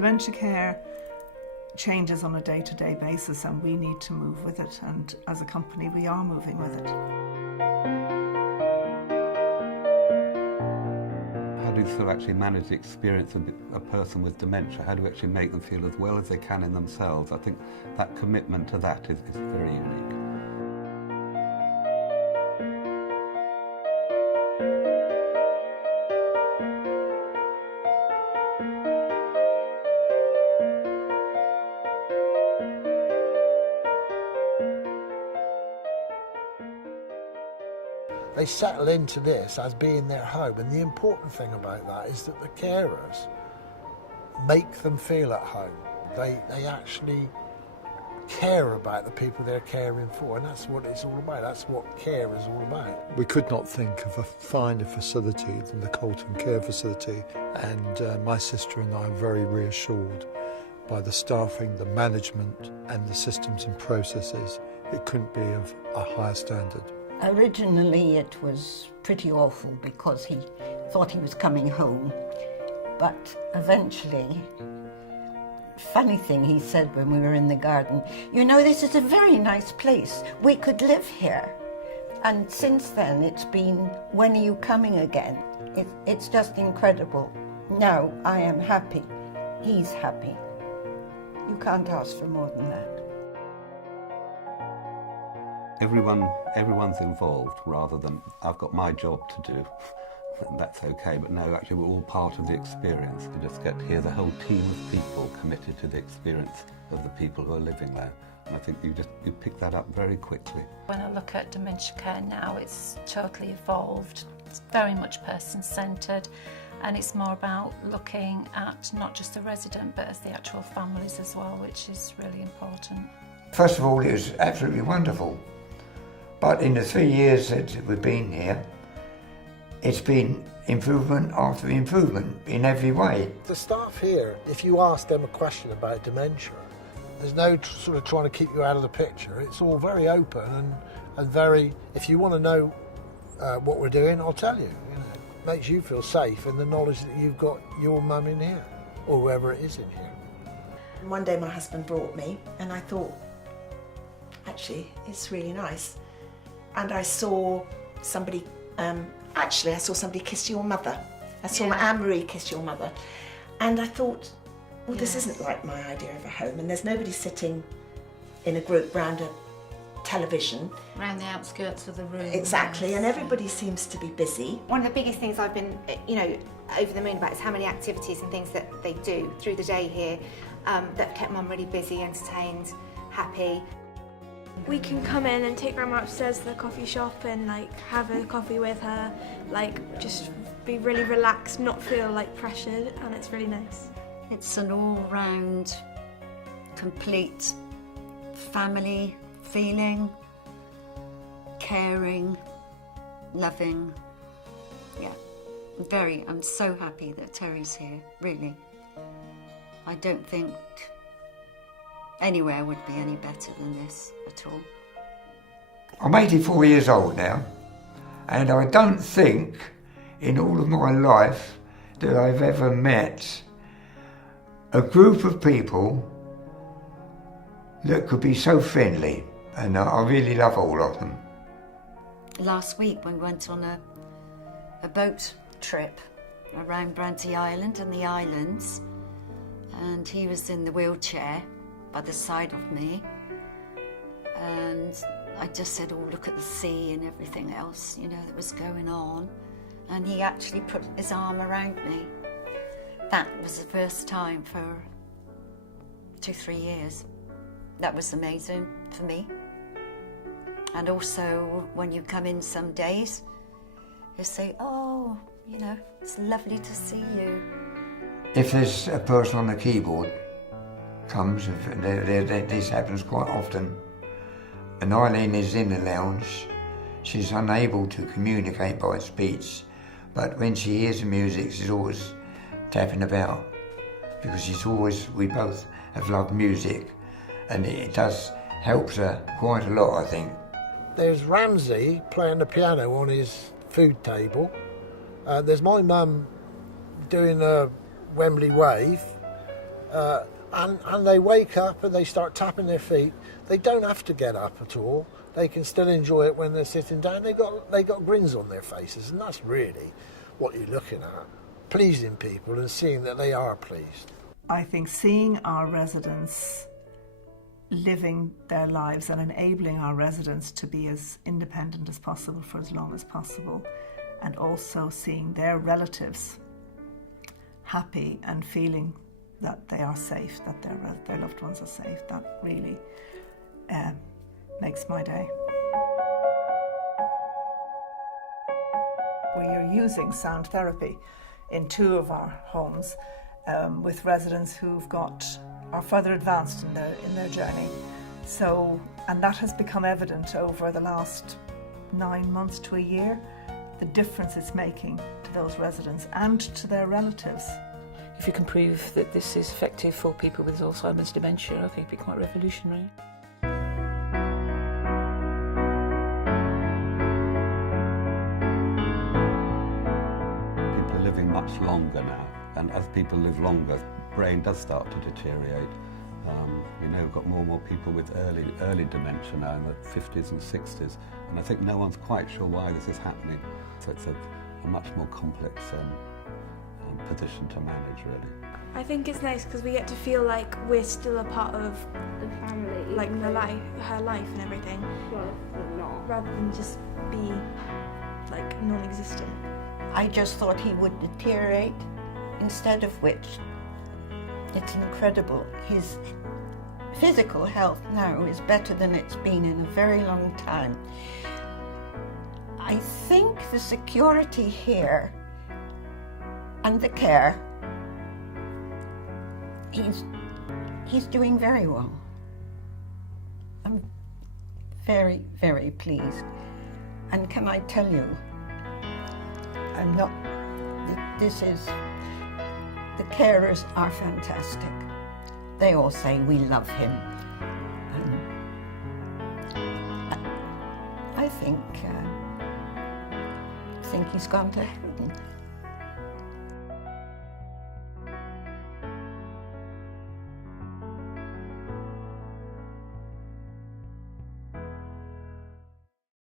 Dementia care changes on a day-to-day basis, and we need to move with it, and as a company we are moving with it. How do you sort of actually manage the experience of a person with dementia? How do you actually make them feel as well as they can in themselves? I think that commitment to that is very unique. They settle into this as being their home, and the important thing about that is that the carers make them feel at home. They actually care about the people they're caring for, and that's what it's all about. That's what care is all about. We could not think of a finer facility than the Colten Care facility, and my sister and I are very reassured by the staffing, the management and the systems and processes. It couldn't be of a higher standard. Originally it was pretty awful because he thought he was coming home, but eventually, funny thing he said when we were in the garden, you know, this is a very nice place, we could live here. And since then it's been, when are you coming again? It's just incredible. Now I am happy, he's happy. You can't ask for more than that. Everyone's involved rather than I've got my job to do. That's okay, but no, actually we're all part of the experience. You just get to hear the whole team of people committed to the experience of the people who are living there. And I think you pick that up very quickly. When I look at dementia care now, it's totally evolved. It's very much person-centred, and it's more about looking at not just the resident but as the actual families as well, which is really important. First of all, it was absolutely wonderful. But in the 3 years that we've been here, it's been improvement after improvement in every way. The staff here, if you ask them a question about dementia, there's no sort of trying to keep you out of the picture. It's all very open and very, if you want to know what we're doing, I'll tell you. It makes you feel safe in the knowledge that you've got your mum in here, or whoever it is in here. One day my husband brought me and I thought, actually, it's really nice. And I saw somebody, I saw somebody kiss your mother. I saw Anne-Marie kiss your mother. And I thought, well, this isn't like my idea of a home. And there's nobody sitting in a group round a television. Around the outskirts of the room. Exactly, and everybody seems to be busy. One of the biggest things I've been, over the moon about is how many activities and things that they do through the day here that kept Mum really busy, entertained, happy. We can come in and take Grandma upstairs to the coffee shop and have a coffee with her, just be really relaxed, not feel pressured, and it's really nice. It's an all-round, complete family feeling, caring, loving. Yeah, I'm so happy that Terry's here, really. I don't think anywhere would be any better than this at all. I'm 84 years old now, and I don't think in all of my life that I've ever met a group of people that could be so friendly, and I really love all of them. Last week we went on a boat trip around Branty Island and the islands, and he was in the wheelchair by the side of me, and I just said, oh, look at the sea and everything else, that was going on, and he actually put his arm around me. That was the first time for 2-3 years. That was amazing for me. And also, when you come in some days, you say, oh, it's lovely to see you. If there's a person on the keyboard comes, this happens quite often, and Eileen is in the lounge, she's unable to communicate by speech, but when she hears the music, she's always tapping about, because we both have loved music, and it does helps her quite a lot, I think. There's Ramsey playing the piano on his food table. There's my mum doing a Wembley wave. And they wake up and they start tapping their feet. They don't have to get up at all. They can still enjoy it when they're sitting down. They got grins on their faces, and that's really what you're looking at. Pleasing people and seeing that they are pleased. I think seeing our residents living their lives and enabling our residents to be as independent as possible for as long as possible, and also seeing their relatives happy and feeling that they are safe, that their loved ones are safe, that really makes my day. We are using sound therapy in 2 of our homes with residents who've are further advanced in their journey. So, and that has become evident over the last 9 months to a year, the difference it's making to those residents and to their relatives. If you can prove that this is effective for people with Alzheimer's dementia, I think it'd be quite revolutionary. People are living much longer now, and as people live longer, the brain does start to deteriorate. We know we've got more and more people with early dementia now in the 50s and 60s, and I think no one's quite sure why this is happening. So it's a much more complex position to manage, really. I think it's nice because we get to feel like we're still a part of the family, like her life and everything, rather than just be like non-existent. I just thought he would deteriorate, instead of which it's incredible. His physical health now is better than it's been in a very long time. I think the security here and the care, he's doing very well. I'm very, very pleased. And can I tell you, the carers are fantastic. They all say we love him. I think he's gone to heaven.